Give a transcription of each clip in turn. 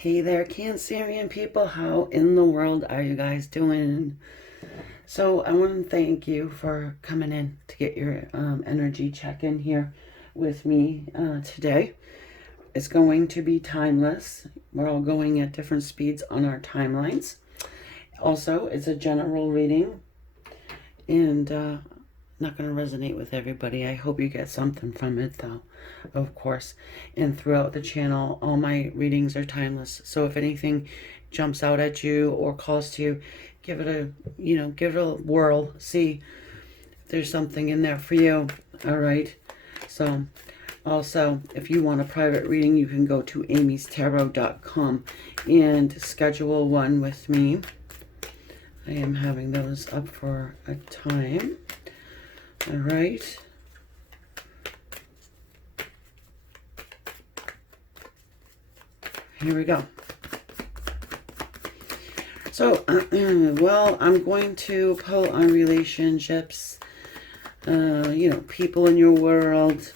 Hey there, Cancerian people. How in the world are you guys doing? So I want to thank you for coming in to get your energy check in here with me today. It's going to be timeless. We're all going at different speeds on our timelines. Also, it's a general reading and not going to resonate with everybody. I hope you get something from it, though, of course. And throughout the channel, all my readings are timeless. So if anything jumps out at you or calls to you, give it a whirl. See if there's something in there for you. All right. So also, if you want a private reading, you can go to amystarot.com and schedule one with me. I am having those up for a time. All right. Here we go. So, well, I'm going to pull on relationships, people in your world.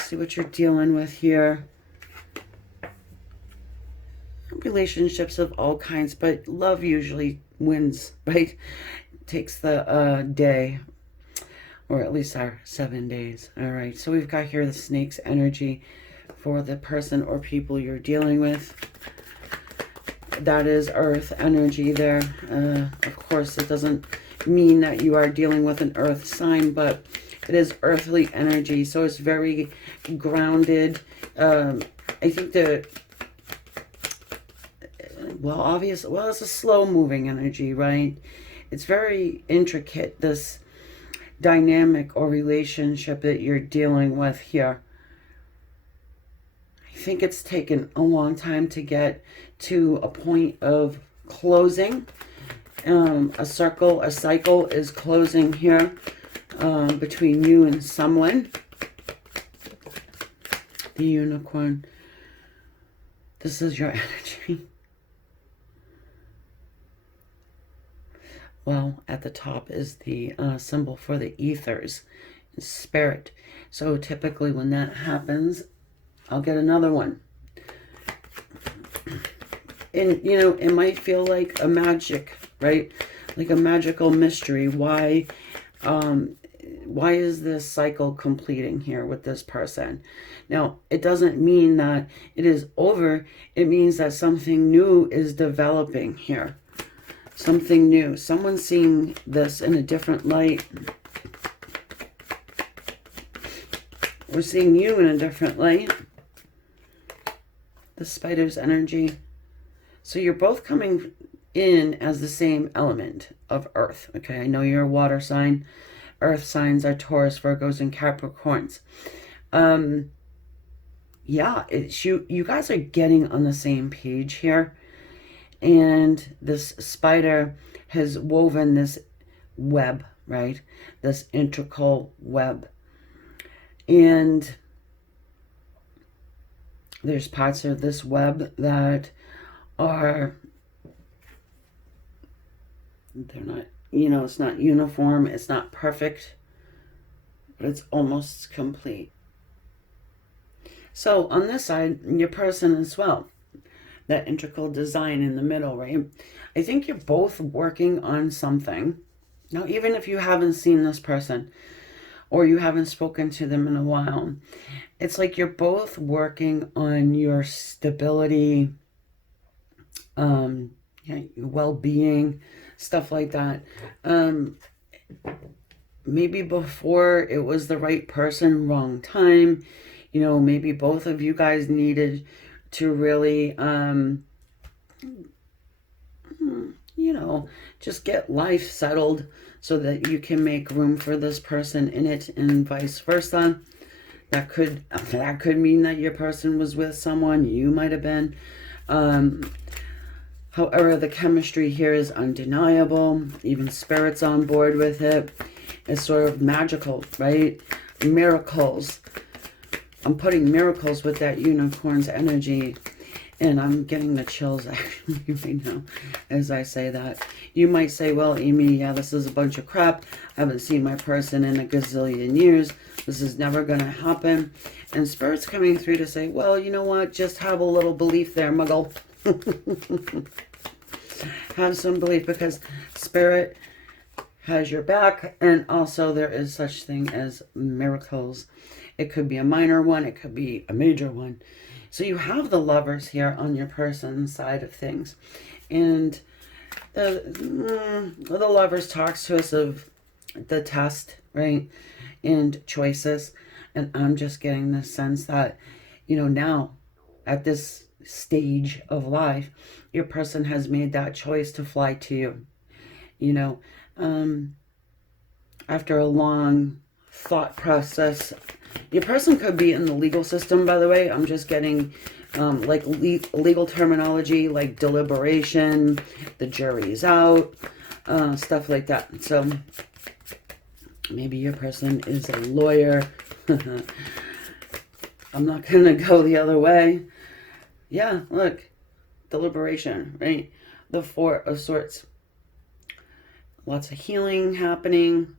See what you're dealing with here. Relationships of all kinds, but love usually wins, right? Takes the day, or at least our 7 days. All right, so we've got here the snake's energy for the person or people you're dealing with. That is earth energy there. Of course, it doesn't mean that you are dealing with an earth sign, but it is earthly energy, so it's very grounded. I think it's a slow moving energy, right? It's very intricate, this dynamic or relationship that you're dealing with here. I think it's taken a long time to get to a point of closing. A cycle is closing here between you and someone. The unicorn. This is your energy. Well, at the top is the symbol for the ethers, spirit. So typically when that happens, I'll get another one. And, it might feel like a magic, right? Like a magical mystery. Why is this cycle completing here with this person? Now, it doesn't mean that it is over. It means that something new is developing here. Something new. Someone's seeing this in a different light. We're seeing you in a different light. The spider's energy. So you're both coming in as the same element of earth. Okay, I know you're a water sign. Earth signs are Taurus, Virgos, and Capricorns. You guys are getting on the same page here. And this spider has woven this web, right? This integral web. And there's parts of this web that are, they're not, it's not uniform, it's not perfect, but it's almost complete. So on this side, your person as well. That integral design in the middle, right? I think you're both working on something. Now, even if you haven't seen this person or you haven't spoken to them in a while, it's like you're both working on your stability, your well-being, stuff like that. Maybe before it was the right person, wrong time. Maybe both of you guys needed to really, just get life settled so that you can make room for this person in it, and vice versa. That could mean that your person was with someone, you might have been. However, the chemistry here is undeniable. Even spirit's on board with it. It's sort of magical, right? Miracles. I'm putting miracles with that unicorn's energy. And I'm getting the chills actually right now as I say that. You might say, well, Amy, yeah, this is a bunch of crap. I haven't seen my person in a gazillion years. This is never going to happen. And Spirit's coming through to say, well, you know what? Just have a little belief there, Muggle. Have some belief, because Spirit has your back, and also there is such thing as miracles. It could be a minor one, it could be a major one. So you have the Lovers here on your person's side of things, and the Lovers talks to us of the test, right, and choices. And I'm just getting the sense that, you know, now at this stage of life, your person has made that choice to fly to you. You know, after a long thought process. Your person could be in the legal system, by the way. I'm just getting like legal terminology, like deliberation, the jury's out, stuff like that. So maybe your person is a lawyer. I'm not going to go the other way. Yeah, look, deliberation, right? The Four of Swords. Lots of healing happening.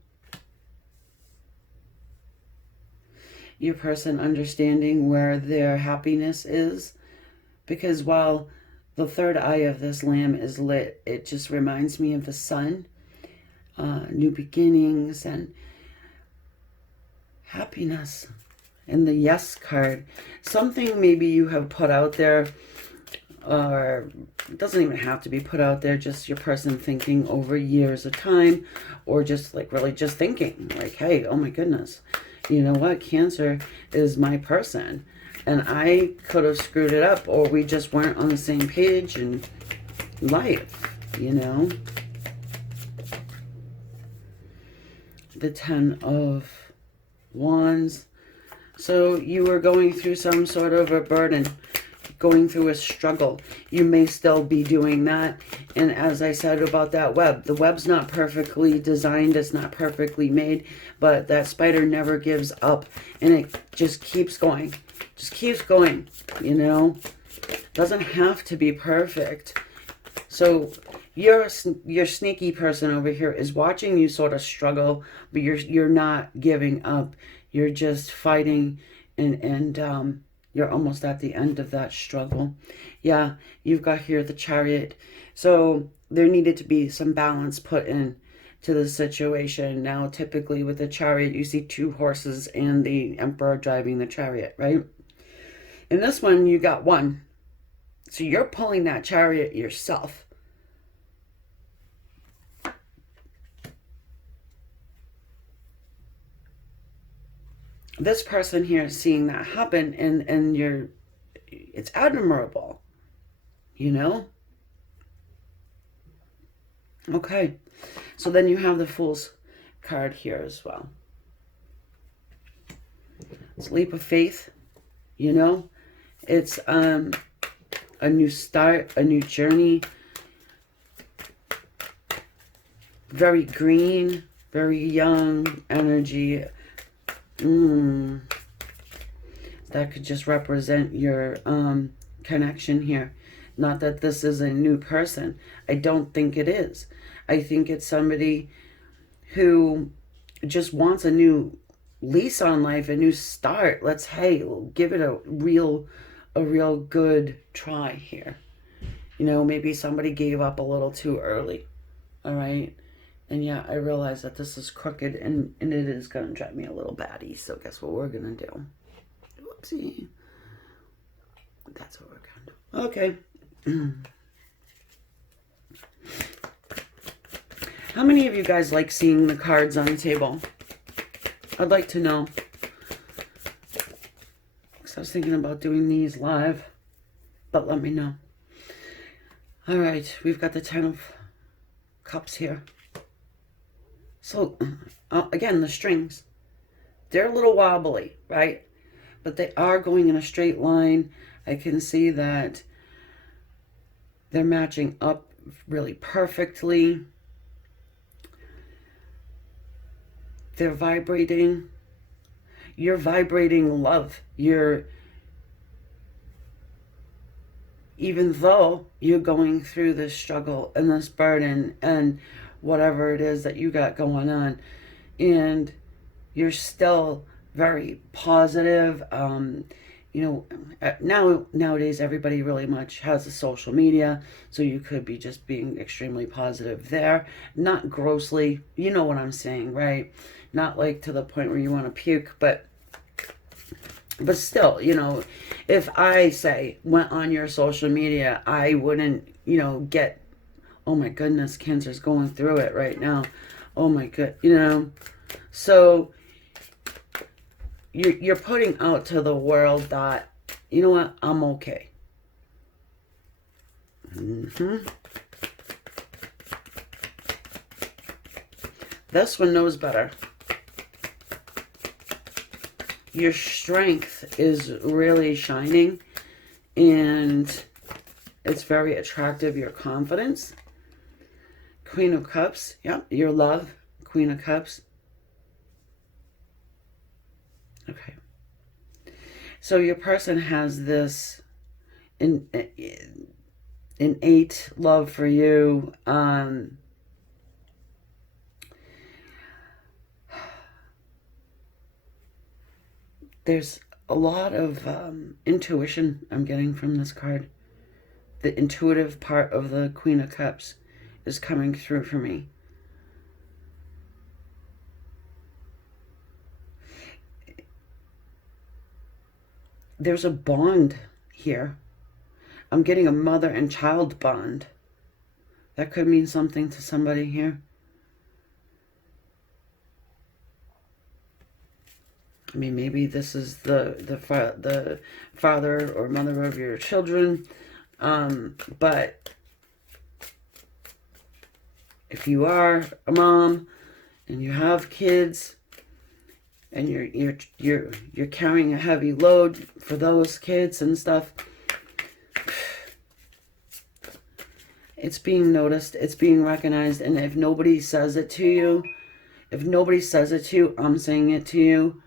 Your person understanding where their happiness is. Because while the third eye of this lamb is lit, it just reminds me of the sun. New beginnings and happiness. And the yes card. Something maybe you have put out there, or it doesn't even have to be put out there, just your person thinking over years of time, or just like really just thinking like, hey, oh my goodness, you know what, Cancer is my person, and I could have screwed it up, or we just weren't on the same page in life, you know. The Ten of Wands. So you were going through some sort of a burden, going through a struggle. You may still be doing that. And as I said about that web, the web's not perfectly designed, it's not perfectly made, but that spider never gives up, and it just keeps going. Just keeps going, you know. Doesn't have to be perfect. So your sneaky person over here is watching you sort of struggle, but you're not giving up. You're just fighting, and you're almost at the end of that struggle. Yeah, you've got here the Chariot. So there needed to be some balance put in to the situation. Now, typically with the Chariot, you see two horses and the Emperor driving the Chariot, right? In this one, you got one. So you're pulling that Chariot yourself. This person here is seeing that happen, and it's admirable, you know? Okay, so then you have the Fool's card here as well. It's leap of faith, you know? It's a new start, a new journey. Very green, very young energy. That could just represent your connection here. Not that this is a new person. I don't think it is. I think it's somebody who just wants a new lease on life, a new start. Let's, hey, give it a real good try here. You know, maybe somebody gave up a little too early. All right. And yeah, I realize that this is crooked, and it is going to drive me a little batty. So guess what we're going to do? Whoopsie. That's what we're going to do. Okay. How many of you guys like seeing the cards on the table? I'd like to know. Because I was thinking about doing these live. But let me know. All right. We've got the Ten of Cups here. So, again, the strings, they're a little wobbly, right? But they are going in a straight line. I can see that they're matching up really perfectly. They're vibrating. You're vibrating love. You're even though you're going through this struggle and this burden and whatever it is that you got going on, and you're still very positive. Nowadays everybody really much has a social media, so you could be just being extremely positive there, not grossly, you know what I'm saying, right? Not like to the point where you want to puke, but still, if I say went on your social media, I wouldn't, get, oh my goodness, cancer's going through it right now. Oh my good, So you're putting out to the world that, you know what, I'm okay. This one knows better. Your strength is really shining, and it's very attractive, your confidence. Queen of Cups, yep, your love, Queen of Cups. Okay. So your person has this innate love for you. There's a lot of intuition I'm getting from this card. The intuitive part of the Queen of Cups is coming through for me. There's a bond here. I'm getting a mother and child bond. That could mean something to somebody here. I mean, maybe this is the father or mother of your children, but if you are a mom and you have kids and you're carrying a heavy load for those kids and stuff, it's being noticed, it's being recognized, and if nobody says it to you, I'm saying it to you.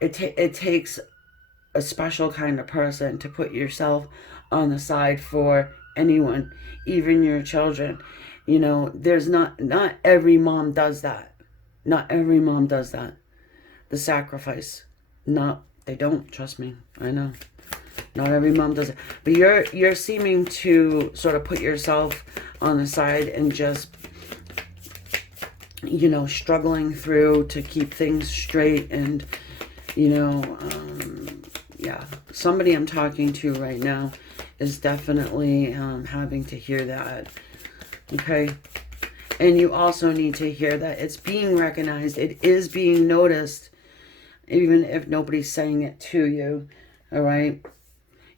It takes a special kind of person to put yourself on the side for anyone, even your children. There's not every mom does that. Not every mom does that. The sacrifice. They don't, trust me. I know. Not every mom does it. But you're seeming to sort of put yourself on the side and just, struggling through to keep things straight. And yeah, somebody I'm talking to right now is definitely having to hear that. Okay. And you also need to hear that it's being recognized. It is being noticed, even if nobody's saying it to you. All right.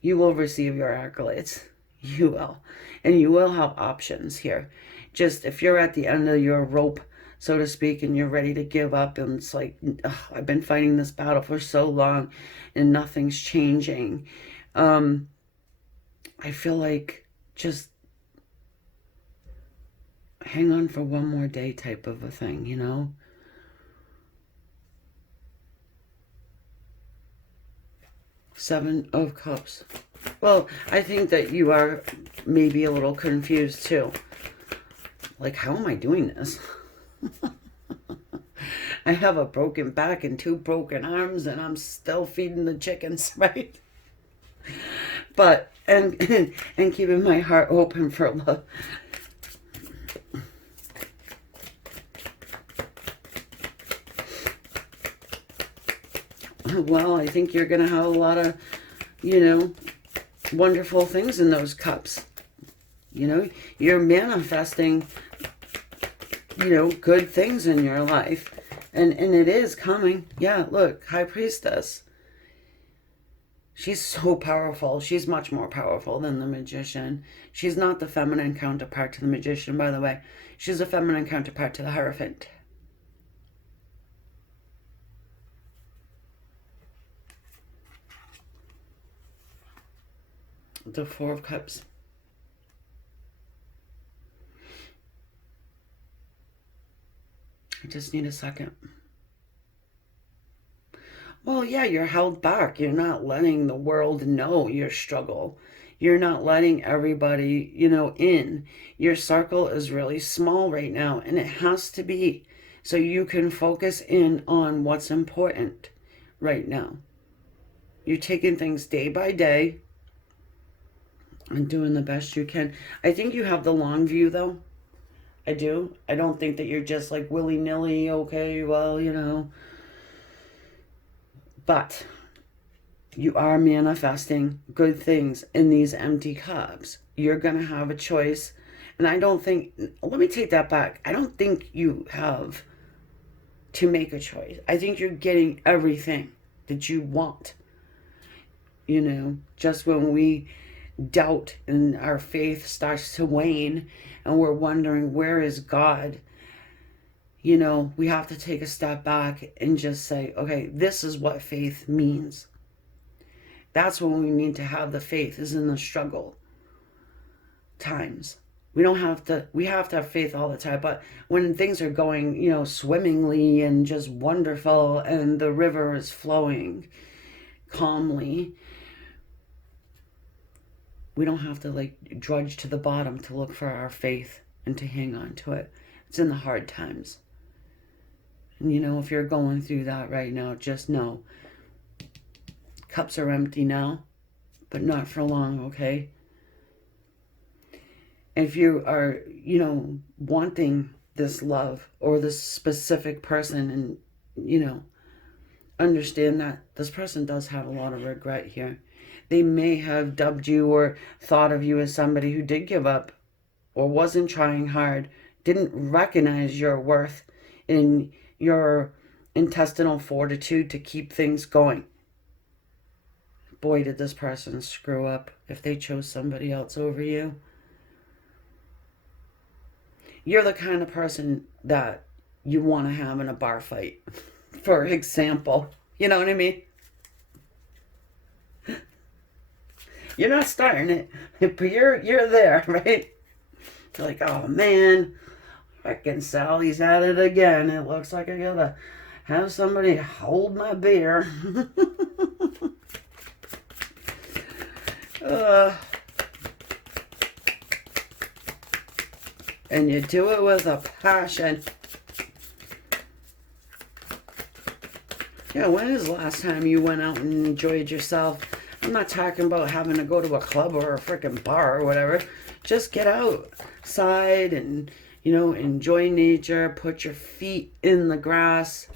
You will receive your accolades. You will. And you will have options here. Just if you're at the end of your rope, so to speak, and you're ready to give up, and it's like, I've been fighting this battle for so long and nothing's changing. I feel like just hang on for one more day type of a thing, Seven of Cups. Well, I think that you are maybe a little confused too. Like, how am I doing this? I have a broken back and 2 broken arms, and I'm still feeding the chickens, right? But, and keeping my heart open for love. Well, I think you're going to have a lot of, wonderful things in those cups. You're manifesting, good things in your life. And it is coming. Yeah, look, High Priestess. She's so powerful. She's much more powerful than the Magician. She's not the feminine counterpart to the Magician, by the way. She's a feminine counterpart to the Hierophant. The 4 of Cups. I just need a second. Well, yeah, you're held back. You're not letting the world know your struggle. You're not letting everybody, in. Your circle is really small right now, and it has to be so you can focus in on what's important right now. You're taking things day by day and doing the best you can. I think you have the long view, though. I do. I don't think that you're just like willy nilly, okay, well, but you are manifesting good things in these empty cups. You're going to have a choice. And I don't think, let me take that back. I don't think you have to make a choice. I think you're getting everything that you want. Just when we doubt and our faith starts to wane and we're wondering, where is God? We have to take a step back and just say, okay, this is what faith means. That's when we need to have the faith, is in the struggle times. We have to have faith all the time, but when things are going, swimmingly and just wonderful and the river is flowing calmly, we don't have to drudge to the bottom to look for our faith and to hang on to it. It's in the hard times. And if you're going through that right now, just know cups are empty now, but not for long, okay? If you are, wanting this love or this specific person, and, understand that this person does have a lot of regret here. They may have dubbed you or thought of you as somebody who did give up or wasn't trying hard, didn't recognize your worth in your intestinal fortitude to keep things going. Boy, did this person screw up if they chose somebody else over you. You're the kind of person that you want to have in a bar fight, for example. You know what I mean? You're not starting it, but you're there, right? You're like, oh man, frickin' Sally's at it again. It looks like I gotta have somebody hold my beer. And you do it with a passion. Yeah, when is the last time you went out and enjoyed yourself? I'm not talking about having to go to a club or a freaking bar or whatever. Just get outside and, enjoy nature. Put your feet in the grass.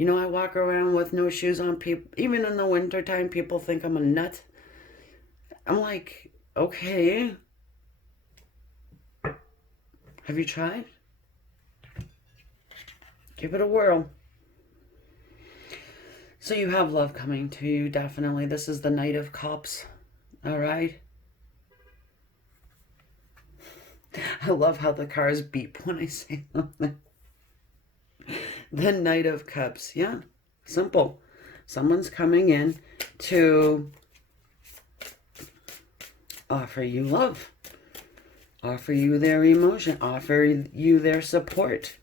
I walk around with no shoes on. People, even in the wintertime, people think I'm a nut. I'm like, okay. Have you tried? Give it a whirl. So you have love coming to you, definitely. This is the Knight of Cups. All right? I love how the cars beep when I say something. The Knight of Cups. Yeah, simple. Someone's coming in to offer you love. Offer you their emotion. Offer you their support.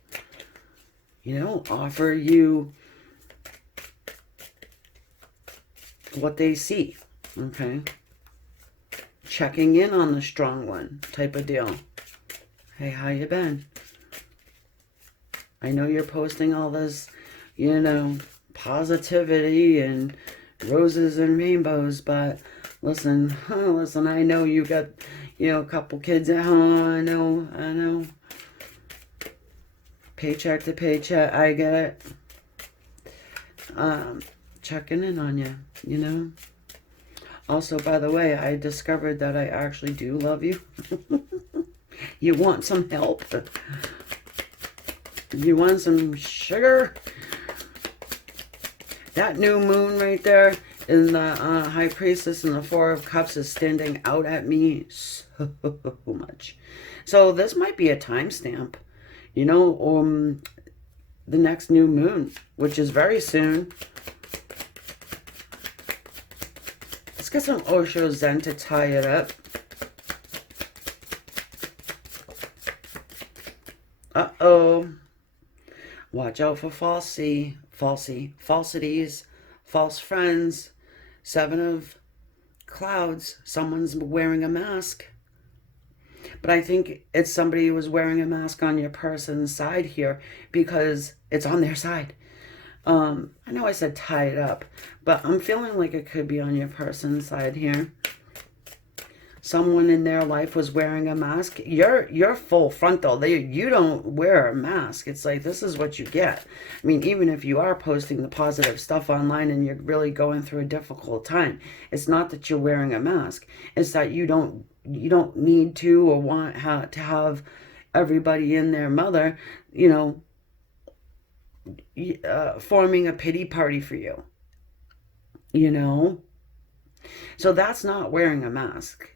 Offer you what they see. Okay? Checking in on the strong one type of deal. Hey, how you been? I know you're posting all this, positivity and roses and rainbows, but listen, I know you got, a couple kids at home. I know. Paycheck to paycheck, I get it. Checking in on you, Also, by the way, I discovered that I actually do love you. You want some help? You want some sugar? That new moon right there in the High Priestess and the Four of Cups is standing out at me so much. So this might be a timestamp. The next new moon, which is very soon. Let's get some Osho Zen to tie it up. Uh-oh. Watch out for falsities, false friends, Seven of Clouds, someone's wearing a mask. But I think it's somebody who was wearing a mask on your person's side here because it's on their side. I know I said tie it up, but I'm feeling like it could be on your person's side here. Someone in their life was wearing a mask. You're full frontal. You don't wear a mask. It's like, this is what you get. I mean, even if you are posting the positive stuff online and you're really going through a difficult time, it's not that you're wearing a mask. It's that you don't need to or want to have everybody and their mother, forming a pity party for you. So that's not wearing a mask.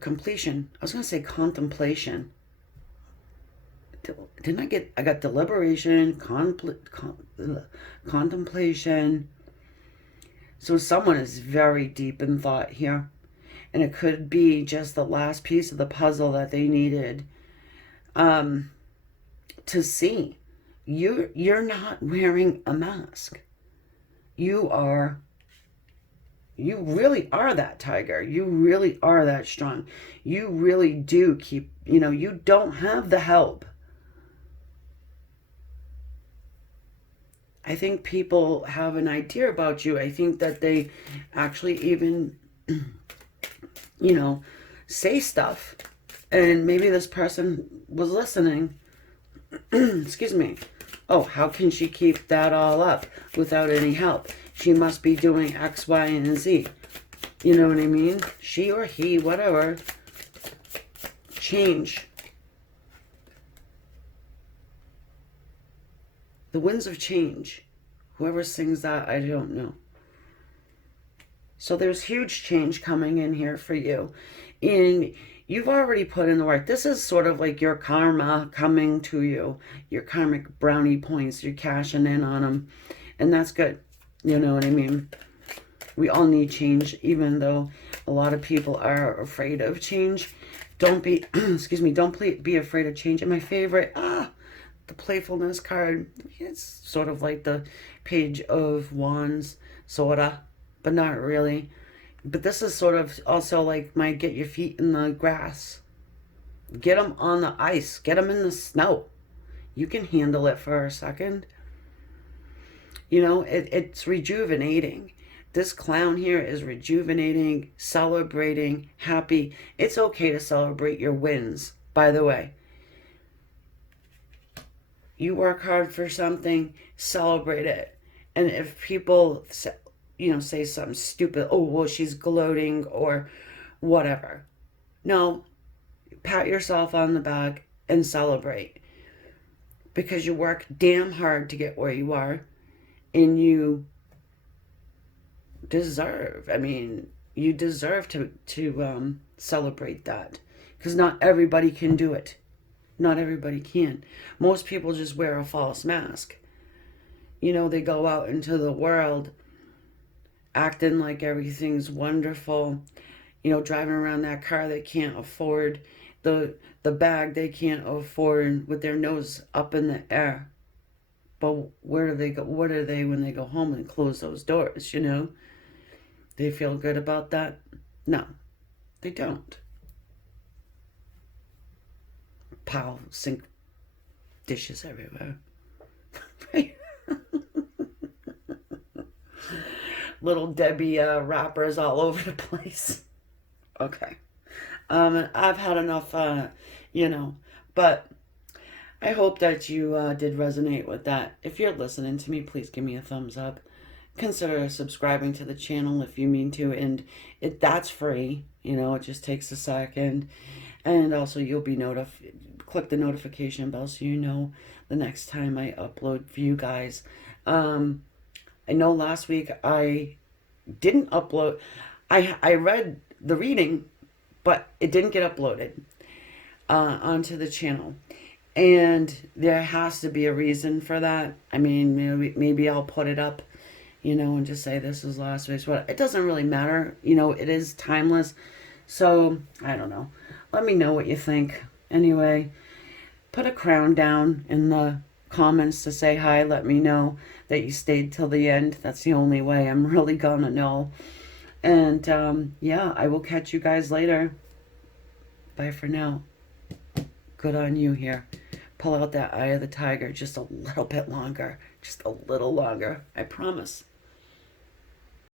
Completion. I was going to say contemplation. Didn't I got deliberation, contemplation. So someone is very deep in thought here. And it could be just the last piece of the puzzle that they needed to see. You're not wearing a mask. You really are that tiger. You really are that strong. You really do keep, you don't have the help. I think people have an idea about you. I think that they actually even, say stuff. And maybe this person was listening. Excuse me. Oh, how can she keep that all up without any help? She must be doing X, Y, and Z. You know what I mean? She or he, whatever. Change. The winds of change. Whoever sings that, I don't know. So there's huge change coming in here for you. And you've already put in the work. This is sort of like your karma coming to you. Your karmic brownie points. You're cashing in on them. And that's good. You know what I mean? We all need change, even though a lot of people are afraid of change. Don't be, excuse me, don't be afraid of change. And my favorite, the playfulness card. It's sort of like the Page of Wands, sorta, but not really. But this is sort of also like my get your feet in the grass. Get them on the ice. Get them in the snow. You can handle it for a second. It's rejuvenating. This clown here is rejuvenating, celebrating, happy. It's okay to celebrate your wins, by the way. You work hard for something, celebrate it. And if people, say something stupid, oh, well, she's gloating or whatever. No, pat yourself on the back and celebrate. Because you work damn hard to get where you are. And you deserve, you deserve to celebrate that. Because not everybody can do it. Not everybody can. Most people just wear a false mask. They go out into the world acting like everything's wonderful. Driving around that car they can't afford. The bag they can't afford with their nose up in the air. But where do they go? What are they when they go home and close those doors, They feel good about that? No, they don't. Pile, sink, dishes everywhere. Little Debbie wrappers all over the place. Okay. I've had enough, but I hope that you did resonate with that. If you're listening to me, please give me a thumbs up. Consider subscribing to the channel if you mean to, and that's free. It just takes a second. And also you'll be click the notification bell so you know the next time I upload for you guys. I know last week I didn't upload. I read the reading, but it didn't get uploaded onto the channel. And there has to be a reason for that. Maybe I'll put it up, and just say this was last week's. It doesn't really matter. It is timeless. So, I don't know. Let me know what you think. Anyway, put a crown down in the comments to say hi. Let me know that you stayed till the end. That's the only way I'm really gonna know. And yeah, I will catch you guys later. Bye for now. Good on you here. Pull out that eye of the tiger just a little bit longer. Just a little longer. I promise.